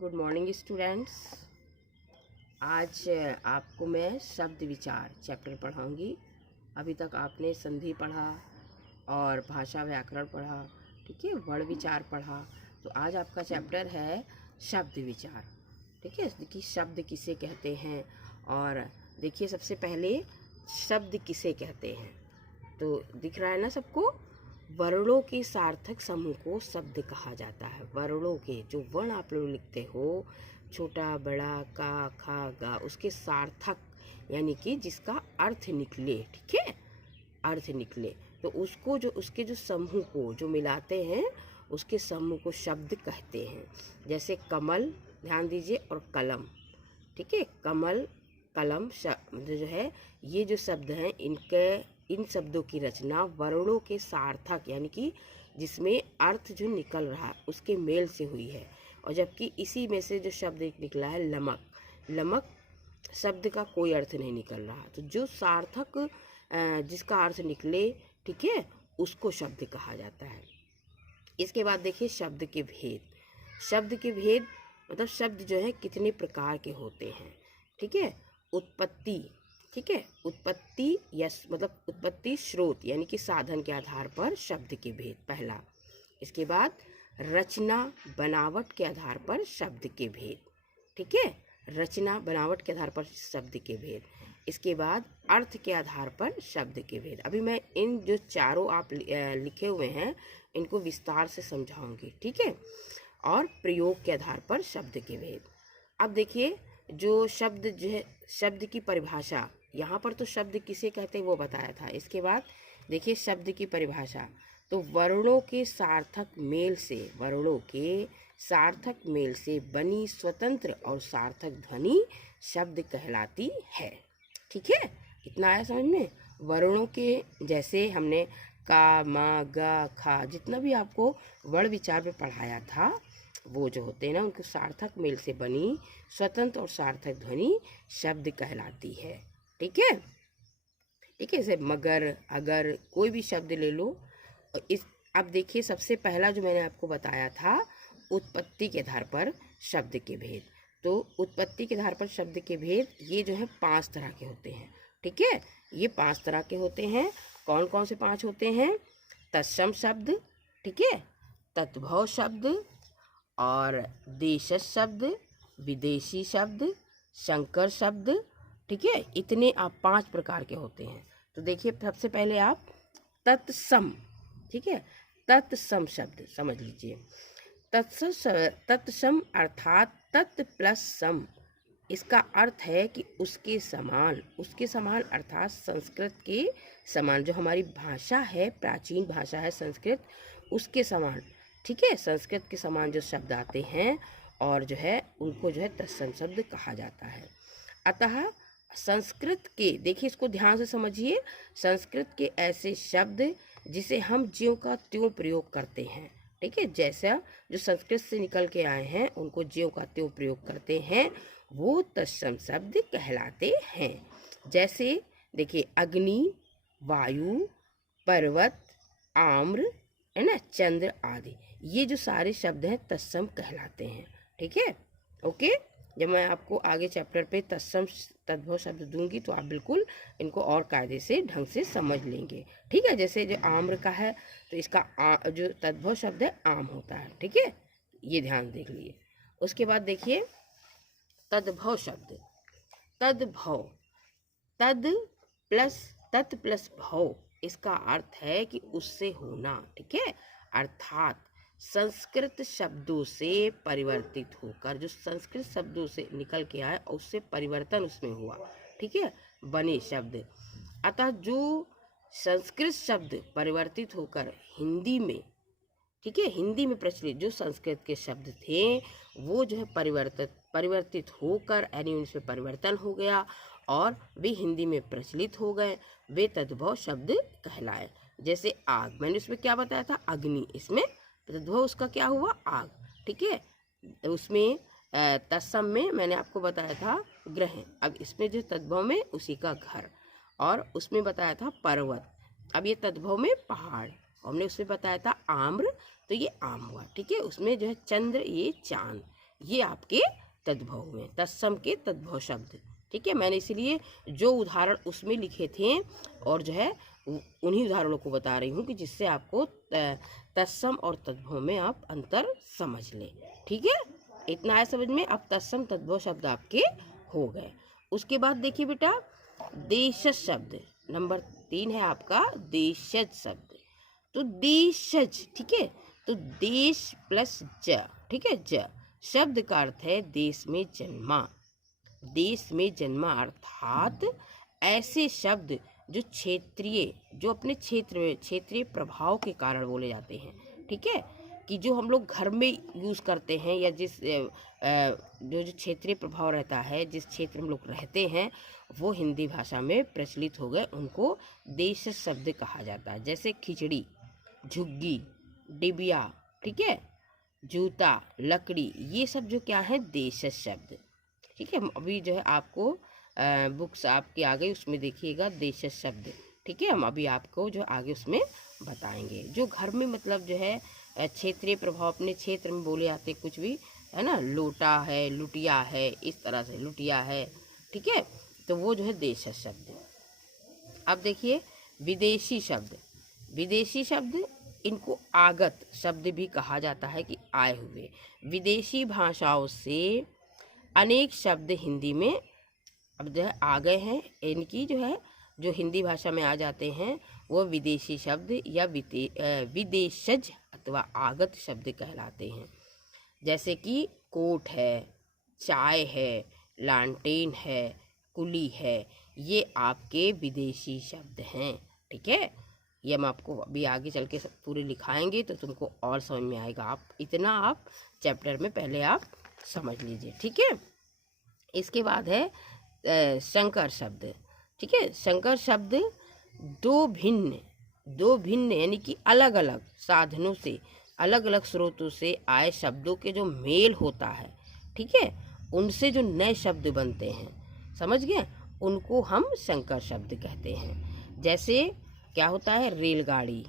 Good morning students. आज आपको मैं शब्द विचार चैप्टर पढ़ाऊंगी। अभी तक आपने संधि पढ़ा और भाषा व्याकरण पढ़ा, ठीक है, वर्ण विचार पढ़ा। तो आज आपका चैप्टर है शब्द विचार, ठीक है, कि शब्द किसे कहते हैं। और देखिए, सबसे पहले शब्द किसे कहते हैं तो दिख रहा है ना सबको। वर्णों के सार्थक समूह को शब्द कहा जाता है। वर्णों के जो वर्ण आप लोग लिखते हो, छोटा बड़ा का खा गा, उसके सार्थक यानी कि जिसका अर्थ निकले, ठीक है, अर्थ निकले, तो उसको जो उसके जो समूह को जो मिलाते हैं उसके समूह को शब्द कहते हैं। जैसे कमल, ध्यान दीजिए, और कलम, ठीक है, कमल कलम शब्द जो है, ये जो शब्द हैं इन शब्दों की रचना वर्णों के सार्थक यानी कि जिसमें अर्थ जो निकल रहा है उसके मेल से हुई है। और जबकि इसी में से जो शब्द एक निकला है लमक, लमक शब्द का कोई अर्थ नहीं निकल रहा, तो जो सार्थक जिसका अर्थ निकले, ठीक है, उसको शब्द कहा जाता है। इसके बाद देखिए शब्द के भेद। शब्द के भेद मतलब शब्द जो है कितने प्रकार के होते हैं, ठीक है। उत्पत्ति, ठीक है, उत्पत्ति या मतलब उत्पत्ति स्रोत यानी कि साधन के आधार पर शब्द के भेद, पहला। इसके बाद रचना बनावट के आधार पर शब्द के भेद, ठीक है, रचना बनावट के आधार पर शब्द के भेद। इसके बाद अर्थ के आधार पर शब्द के भेद। अभी मैं इन जो चारों आप लिखे हुए हैं इनको विस्तार से समझाऊंगी, ठीक है। और प्रयोग के आधार पर शब्द के भेद। अब देखिए, जो शब्द जो है, शब्द की परिभाषा, यहाँ पर तो शब्द किसे कहते हैं वो बताया था। इसके बाद देखिए शब्द की परिभाषा, तो वर्णों के सार्थक मेल से, वर्णों के सार्थक मेल से बनी स्वतंत्र और सार्थक ध्वनि शब्द कहलाती है, ठीक है। इतना आया समझ में। वर्णों के जैसे हमने का, मा, गा, खा, जितना भी आपको वर्ण विचार में पढ़ाया था, वो जो होते हैं ना उनको सार्थक मेल से बनी स्वतंत्र और सार्थक ध्वनि शब्द कहलाती है, ठीक है, ठीक है। जैसे मगर, अगर, कोई भी शब्द ले लो। और इस अब देखिए सबसे पहला जो मैंने आपको बताया था उत्पत्ति के आधार पर शब्द के भेद। तो उत्पत्ति के आधार पर शब्द के भेद ये जो है 5 तरह के होते हैं, ठीक है। ये 5 तरह के होते हैं। कौन कौन से 5 होते हैं? तत्सम शब्द, ठीक है, तद्भव शब्द, और देश शब्द, विदेशी शब्द, संकर शब्द, ठीक है। इतने आप 5 प्रकार के होते हैं। तो देखिए सबसे पहले आप तत्सम, ठीक है, तत्सम शब्द समझ लीजिए। तत्सम अर्थात तत् प्लस सम, इसका अर्थ है कि उसके समान, उसके समान अर्थात संस्कृत के समान। जो हमारी भाषा है, प्राचीन भाषा है संस्कृत, उसके समान, ठीक है, संस्कृत के समान जो शब्द आते हैं और जो है उनको जो है तत्सम शब्द कहा जाता है। अतः संस्कृत के, देखिए इसको ध्यान से समझिए, संस्कृत के ऐसे शब्द जिसे हम ज्यों का त्यों प्रयोग करते हैं, ठीक है, जैसा जो संस्कृत से निकल के आए हैं उनको ज्यों का त्यों प्रयोग करते हैं, वो तत्सम शब्द कहलाते हैं। जैसे देखिए अग्नि, वायु, पर्वत, आम्र, है ना, चंद्र आदि, ये जो सारे शब्द हैं तत्सम कहलाते हैं, ठीक है, ओके। जब मैं आपको आगे चैप्टर पे तत्सम तद्भव शब्द दूंगी तो आप बिल्कुल इनको और कायदे से ढंग से समझ लेंगे, ठीक है। जैसे जो आम्र का है तो इसका जो तद्भव शब्द है आम होता है, ठीक है, ये ध्यान देख लीजिए। उसके बाद देखिए तद्भव शब्द, तद्भव, तत् प्लस भव, इसका अर्थ है कि उससे होना, ठीक है, अर्थात संस्कृत शब्दों से परिवर्तित होकर, जो संस्कृत शब्दों से निकल के आए और उससे परिवर्तन उसमें हुआ, ठीक है, बने शब्द। अतः जो संस्कृत शब्द परिवर्तित होकर हिंदी में, ठीक है, हिंदी में प्रचलित जो संस्कृत के शब्द थे वो जो है परिवर्तित होकर यानी उनमें परिवर्तन हो गया और वे हिंदी में प्रचलित हो गए, वे तद्भव शब्द कहलाए। जैसे आग, मैंने उसमें क्या बताया था, अग्नि, इसमें तद्भव उसका क्या हुआ, आग, ठीक है। उसमें तत्सम में मैंने आपको बताया था ग्रह, अब इसमें जो तद्भव में उसी का घर, और उसमें बताया था पर्वत, अब ये तद्भव में पहाड़, हमने उसमें बताया था आम्र, तो ये आम हुआ, ठीक है। उसमें जो है चंद्र, ये चांद, ये आपके तद्भव हुए, तत्सम के तद्भव शब्द। ठीक है, मैंने इसलिए जो उदाहरण उसमें लिखे थे और जो है उन्हीं उदाहरणों को बता रही हूँ कि जिससे आपको तत्सम और तद्भव में आप अंतर समझ लें। ठीक है, इतना है समझ में। अब तत्सम तद्भव शब्द आपके हो गए। उसके बाद देखिए बेटा, देशज शब्द नंबर 3 है आपका देशज शब्द। तो देशज, ठीक है, तो देश प्लस ज, ठीक है, ज शब्द का अर्थ है देश में जन्मा। देश में जन्मा अर्थात ऐसे शब्द जो क्षेत्रीय, जो अपने क्षेत्र में क्षेत्रीय प्रभाव के कारण बोले जाते हैं। ठीक है, कि जो हम लोग घर में यूज़ करते हैं या जिस जो क्षेत्रीय प्रभाव रहता है, जिस क्षेत्र में हम लोग रहते हैं, वो हिंदी भाषा में प्रचलित हो गए, उनको देशज शब्द कहा जाता है। जैसे खिचड़ी, झुग्गी, डिबिया, ठीक है, जूता, लकड़ी, ये सब जो क्या है देशज शब्द। ठीक है, अभी जो है आपको बुक्स आपके आ गई, उसमें देखिएगा देशज शब्द। ठीक है, हम अभी आपको जो आगे उसमें बताएंगे। जो घर में मतलब जो है क्षेत्रीय प्रभाव, अपने क्षेत्र में बोले जाते कुछ भी है ना, लोटा है, लुटिया है, इस तरह से लुटिया है। ठीक है, तो वो जो है देशज शब्द। अब देखिए विदेशी शब्द। विदेशी शब्द इनको आगत शब्द भी कहा जाता है, कि आए हुए। विदेशी भाषाओं से अनेक शब्द हिंदी में अब जो है आ गए हैं। इनकी जो है जो हिंदी भाषा में आ जाते हैं वो विदेशी शब्द या विदेशज अथवा आगत शब्द कहलाते हैं। जैसे कि कोट है, चाय है, लालटेन है, कुली है, ये आपके विदेशी शब्द हैं। ठीक है, ये हम आपको अभी आगे चल के पूरे लिखाएंगे तो तुमको और समझ में आएगा। आप इतना आप चैप्टर में पहले आप समझ लीजिए। ठीक है, इसके बाद है संकर शब्द। ठीक है, संकर शब्द दो भिन्न यानी कि अलग अलग साधनों से, अलग अलग स्रोतों से आए शब्दों के जो मेल होता है, ठीक है, उनसे जो नए शब्द बनते हैं, समझ गए, उनको हम संकर शब्द कहते हैं। जैसे क्या होता है रेलगाड़ी।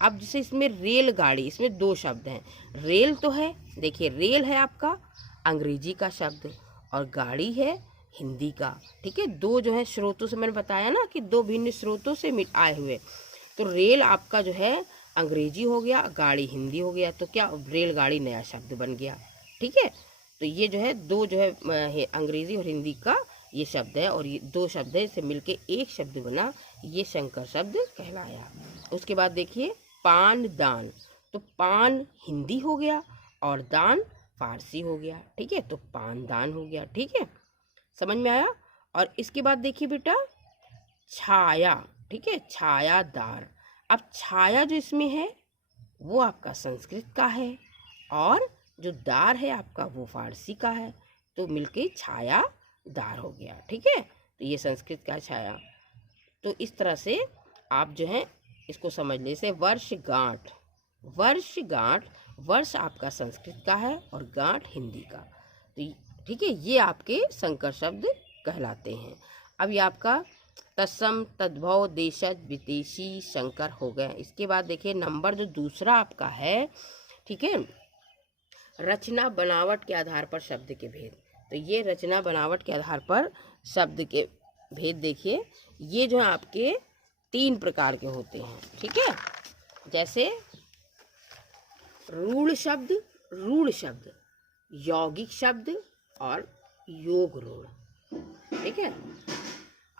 अब जैसे इसमें रेलगाड़ी, इसमें दो शब्द हैं। रेल तो है, देखिए रेल है आपका अंग्रेजी का शब्द और गाड़ी है हिंदी का। ठीक है, दो जो है स्रोतों से, मैंने बताया ना कि दो भिन्न स्रोतों से आए हुए। तो रेल आपका जो है अंग्रेजी हो गया, गाड़ी हिंदी हो गया, तो क्या रेलगाड़ी नया शब्द बन गया। ठीक है, तो ये जो है दो जो है अंग्रेजी और हिंदी का ये शब्द है, और ये दो शब्द है, इसे मिलके एक शब्द बना, ये संकर शब्द कहलाया। उसके बाद देखिए पान दान। तो पान हिंदी हो गया और दान फारसी हो गया। ठीक है, तो पान दान हो गया। ठीक है, समझ में आया। और इसके बाद देखिए बेटा छाया। ठीक है, छायादार। अब छाया जो इसमें है वो आपका संस्कृत का है और जो दार है आपका वो फारसी का है, तो मिलके छायादार हो गया। ठीक है, तो ये संस्कृत का छाया। तो इस तरह से आप जो है इसको समझ ले। से वर्षगांठ। वर्षगांठ, वर्ष आपका संस्कृत का है और गांठ हिंदी का। तो ठीक है, ये आपके संकर शब्द कहलाते हैं। अब ये आपका तत्सम, तद्भव, देशज, विदेशी, संकर हो गए। इसके बाद देखिए नंबर जो दूसरा आपका है, ठीक है, रचना बनावट के आधार पर शब्द के भेद। तो ये रचना बनावट के आधार पर शब्द के भेद देखिए, ये जो है आपके 3 प्रकार के होते हैं। ठीक है, जैसे रूढ़ शब्द, यौगिक शब्द और योग रूढ़। ठीक है,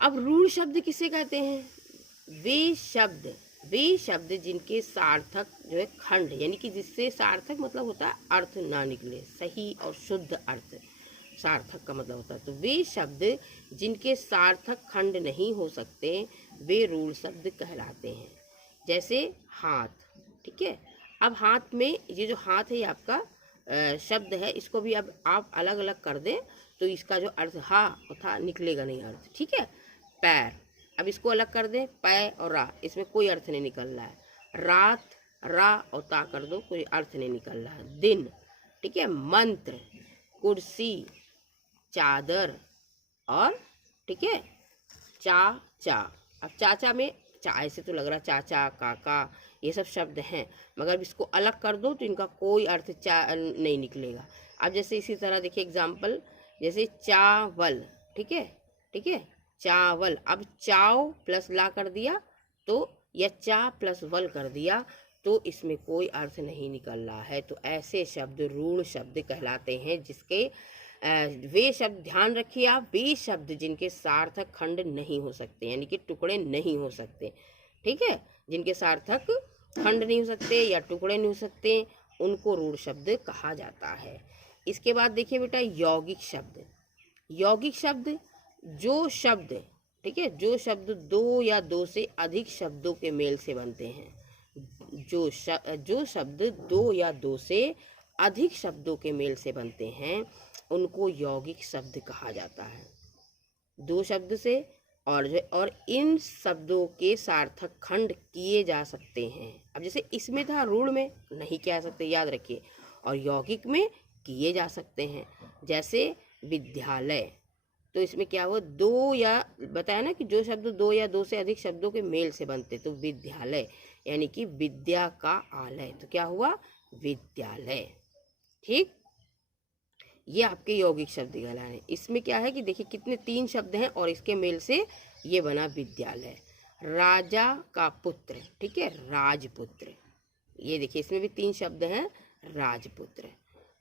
अब रूढ़ शब्द किसे कहते हैं? वे शब्द जिनके सार्थक जो है खंड, यानी कि जिससे सार्थक मतलब होता है अर्थ ना निकले, सही और शुद्ध अर्थ सार्थक का मतलब होता है। तो वे शब्द जिनके सार्थक खंड नहीं हो सकते वे रूढ़ शब्द कहलाते हैं। जैसे हाथ। ठीक है, अब हाथ में ये जो हाथ है ये आपका शब्द है, इसको भी अब आप अलग अलग कर दें तो इसका जो अर्थ हा था निकलेगा नहीं अर्थ। ठीक है, पैर, अब इसको अलग कर दें, पै और रा, इसमें कोई अर्थ नहीं निकल रहा है। रात, रा और ता कर दो, कोई अर्थ नहीं निकल रहा है। दिन, ठीक है, मंत्र, कुर्सी, चादर और ठीक है चाचा। अब चाचा में चा ऐसे तो लग रहा चाचा, काका, ये सब शब्द हैं, मगर इसको अलग कर दो तो इनका कोई अर्थ नहीं निकलेगा। अब जैसे इसी तरह देखिए एग्जाम्पल, जैसे चावल, ठीक है, ठीक है, चावल। अब चाव प्लस ला कर दिया तो, या चा प्लस वल कर दिया तो इसमें कोई अर्थ नहीं निकल रहा है। तो ऐसे शब्द रूढ़ शब्द कहलाते हैं, जिसके वे शब्द, ध्यान रखिए आप, वे शब्द जिनके सार्थक खंड नहीं हो सकते, यानी कि टुकड़े नहीं हो सकते, ठीक है, जिनके सार्थक खंड नहीं हो सकते या टुकड़े नहीं हो सकते, उनको रूढ़ शब्द कहा जाता है। इसके बाद देखिए बेटा यौगिक शब्द। यौगिक शब्द जो शब्द, ठीक है, जो शब्द दो या दो से अधिक शब्दों के मेल से बनते हैं, जो शब्द दो या दो से अधिक शब्दों के मेल से बनते हैं, उनको यौगिक शब्द कहा जाता है। दो शब्द से और इन शब्दों के सार्थक खंड किए जा सकते हैं। अब जैसे इसमें था, रूढ़ में नहीं किया सकते, याद रखिए, और यौगिक में किए जा सकते हैं। जैसे विद्यालय, तो इसमें क्या हुआ, दो या, बताया ना कि जो शब्द दो या दो से अधिक शब्दों के मेल से बनते, तो विद्यालय यानी कि विद्या का आलय, तो क्या हुआ, विद्यालय। ठीक, ये आपके यौगिक शब्द कहलाए। इसमें क्या है कि देखिए कितने 3 शब्द हैं और इसके मेल से ये बना विद्यालय। राजा का पुत्र, ठीक है, राजपुत्र, ये देखिए इसमें भी 3 शब्द हैं, राजपुत्र।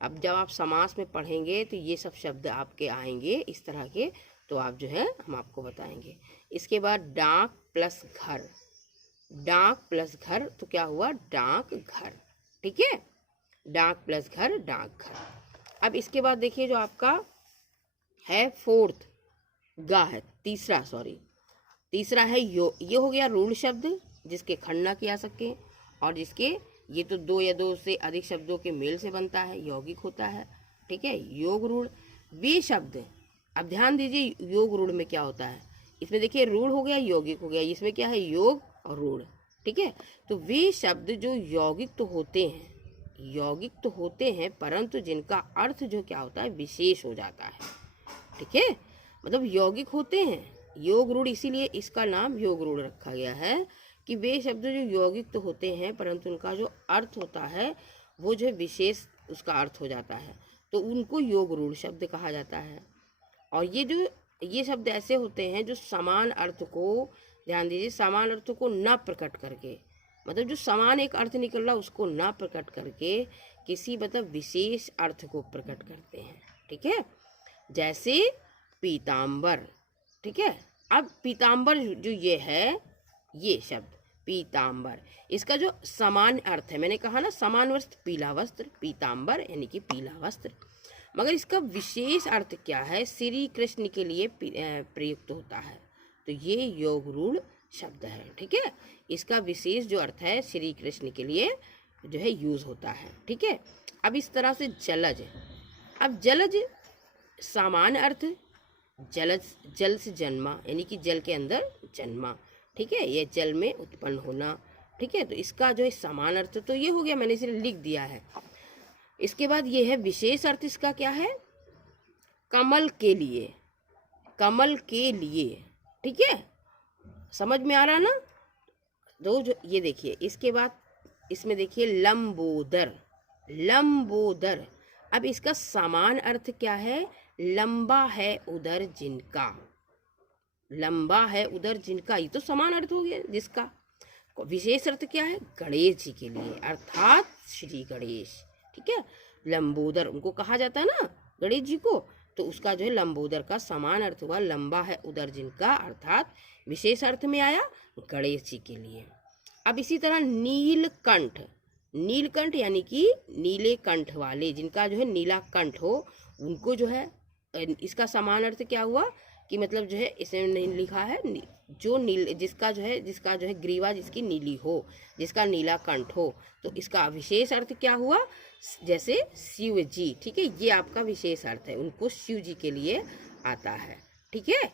अब जब आप समास में पढ़ेंगे तो ये सब शब्द आपके आएंगे इस तरह के, तो आप जो है हम आपको बताएंगे। इसके बाद डाक प्लस घर, डाक प्लस घर, तो क्या हुआ, डाक घर, ठीक है, डाक प्लस घर, डाक घर। अब इसके बाद देखिए जो आपका है फोर्थ गा है, तीसरा है ये हो गया रूढ़ शब्द जिसके खंड ना किया सके, और जिसके ये तो दो या दो से अधिक शब्दों के मेल से बनता है, यौगिक होता है, ठीक है, योग रूढ़। वे शब्द, अब ध्यान दीजिए योग रूढ़ में क्या होता है, इसमें देखिए रूढ़ हो गया, यौगिक हो गया, इसमें क्या है, योग और रूढ़, ठीक है। तो वे शब्द जो यौगिक तो होते हैं परंतु जिनका अर्थ जो क्या होता है, विशेष हो जाता है, ठीक है, मतलब यौगिक होते हैं, योग रूढ़, इसीलिए इसका नाम योग रूढ़ रखा गया है कि वे शब्द जो यौगिक तो होते हैं परंतु उनका जो अर्थ होता है वो जो विशेष उसका अर्थ हो जाता है, तो उनको योग रूढ़ शब्द कहा जाता है। और ये शब्द ऐसे होते हैं जो समान अर्थ को, ध्यान दीजिए, समान अर्थ को न प्रकट करके, मतलब जो समान एक अर्थ निकल रहा उसको न प्रकट करके किसी मतलब विशेष अर्थ को प्रकट करते हैं, ठीक है। जैसे पीताम्बर, ठीक है। अब पीताम्बर जो ये है, ये शब्द पीताम्बर, इसका जो समान अर्थ है, मैंने कहा ना समान वस्त्र पीला वस्त्र, पीताम्बर यानी कि पीला वस्त्र, मगर इसका विशेष अर्थ क्या है, श्री कृष्ण के लिए प्रयुक्त होता है, तो ये योग रूढ़ शब्द है, ठीक है। इसका विशेष जो अर्थ है श्री कृष्ण के लिए जो है यूज होता है, ठीक है। अब इस तरह से जलज, अब जलज सामान्य अर्थ, जलज जल से जन्मा यानी कि जल के अंदर जन्मा, ठीक है, ये जल में उत्पन्न होना, ठीक है, तो इसका जो है समान अर्थ तो ये हो गया, मैंने इसे लिख दिया है। इसके बाद ये है विशेष अर्थ, इसका क्या है, कमल के लिए, कमल के लिए, ठीक है, समझ में आ रहा ना, दो जो ये देखिए। इसके बाद इसमें देखिए लंबोदर, लंबोदर, अब इसका समान अर्थ क्या है, लंबा है उदर जिनका, लंबा है उदर जिनका, ये तो समान अर्थ हो गया। जिसका विशेष अर्थ क्या है, गणेश जी के लिए, अर्थात श्री गणेश, ठीक है, लंबोदर उनको कहा जाता है ना गणेश जी को, तो उसका जो है लंबोदर का समान अर्थ हुआ लंबा है उदर जिनका, अर्थात विशेष अर्थ में आया गणेश जी के लिए। अब इसी तरह नीलकंठ, नीलकंठ यानी कि नीले कंठ वाले, जिनका जो है नीला कंठ हो, उनको जो है इसका समान अर्थ क्या हुआ कि मतलब जो है इसमें नहीं लिखा है, जो नील जिसका जो है ग्रीवा जिसकी नीली हो, जिसका नीला कंठ हो, तो इसका विशेष अर्थ क्या हुआ, जैसे शिव जी, ठीक है, ये आपका विशेष अर्थ है, उनको शिव जी के लिए आता है, ठीक है।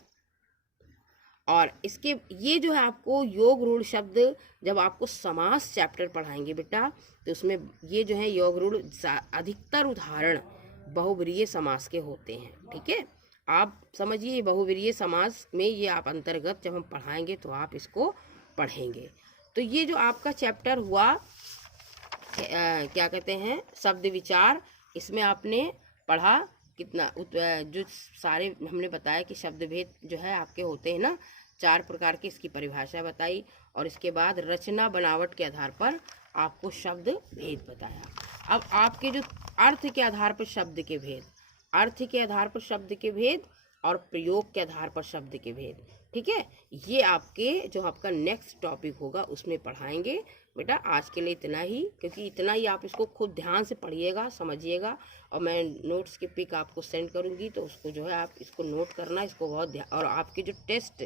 और इसके ये जो है आपको योग रूढ़ शब्द जब आपको समास चैप्टर पढ़ाएंगे बेटा, तो उसमें ये जो है योग रूढ़ अधिकतर उदाहरण बहुव्रीहि समास के होते हैं, ठीक है। आप समझिए बहुव्रीहि समास में ये आप अंतर्गत जब हम पढ़ाएंगे तो आप इसको पढ़ेंगे। तो ये जो आपका चैप्टर हुआ क्या कहते हैं शब्द विचार, इसमें आपने पढ़ा कितना जो सारे हमने बताया कि शब्द भेद जो है आपके होते हैं ना 4 प्रकार की, इसकी परिभाषा बताई और इसके बाद रचना बनावट के आधार पर आपको शब्द भेद बताया। अब आपके जो अर्थ के आधार पर शब्द के भेद, अर्थ के आधार पर शब्द के भेद और प्रयोग के आधार पर शब्द के भेद, ठीक है, ये आपके जो आपका नेक्स्ट टॉपिक होगा उसमें पढ़ाएंगे। बेटा आज के लिए इतना ही, क्योंकि इतना ही आप इसको खुद ध्यान से पढ़िएगा, समझिएगा, और मैं नोट्स की पिक आपको सेंड करूँगी, तो उसको जो है आप इसको नोट करना, इसको बहुत ध्यान। और आपके जो टेस्ट,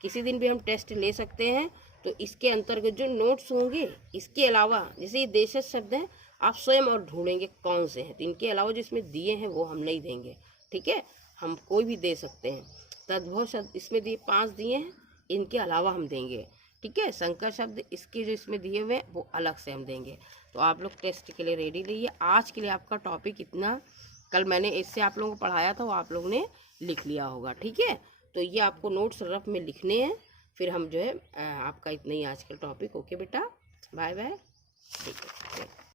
किसी दिन भी हम टेस्ट ले सकते हैं, तो इसके अंतर्गत जो नोट्स होंगे, इसके अलावा जैसे ये देशज शब्द हैं, आप स्वयं और ढूंढेंगे कौन से हैं, तो इनके अलावा जो इसमें दिए हैं वो हम नहीं देंगे, ठीक है, हम कोई भी दे सकते हैं। तद्भव शब्द इसमें दिए 5 दिए हैं, इनके अलावा हम देंगे, ठीक है। संकर शब्द इसके जो इसमें दिए हुए हैं वो अलग से हम देंगे। तो आप लोग टेस्ट के लिए रेडी रहिए। आज के लिए आपका टॉपिक इतना, कल मैंने इससे आप लोगों को पढ़ाया था वो आप लोगों ने लिख लिया होगा, ठीक है। तो ये आपको नोट्स रफ में लिखने हैं, फिर हम जो है आपका इतना ही आज का टॉपिक। ओके बेटा, बाय बाय, ठीक है।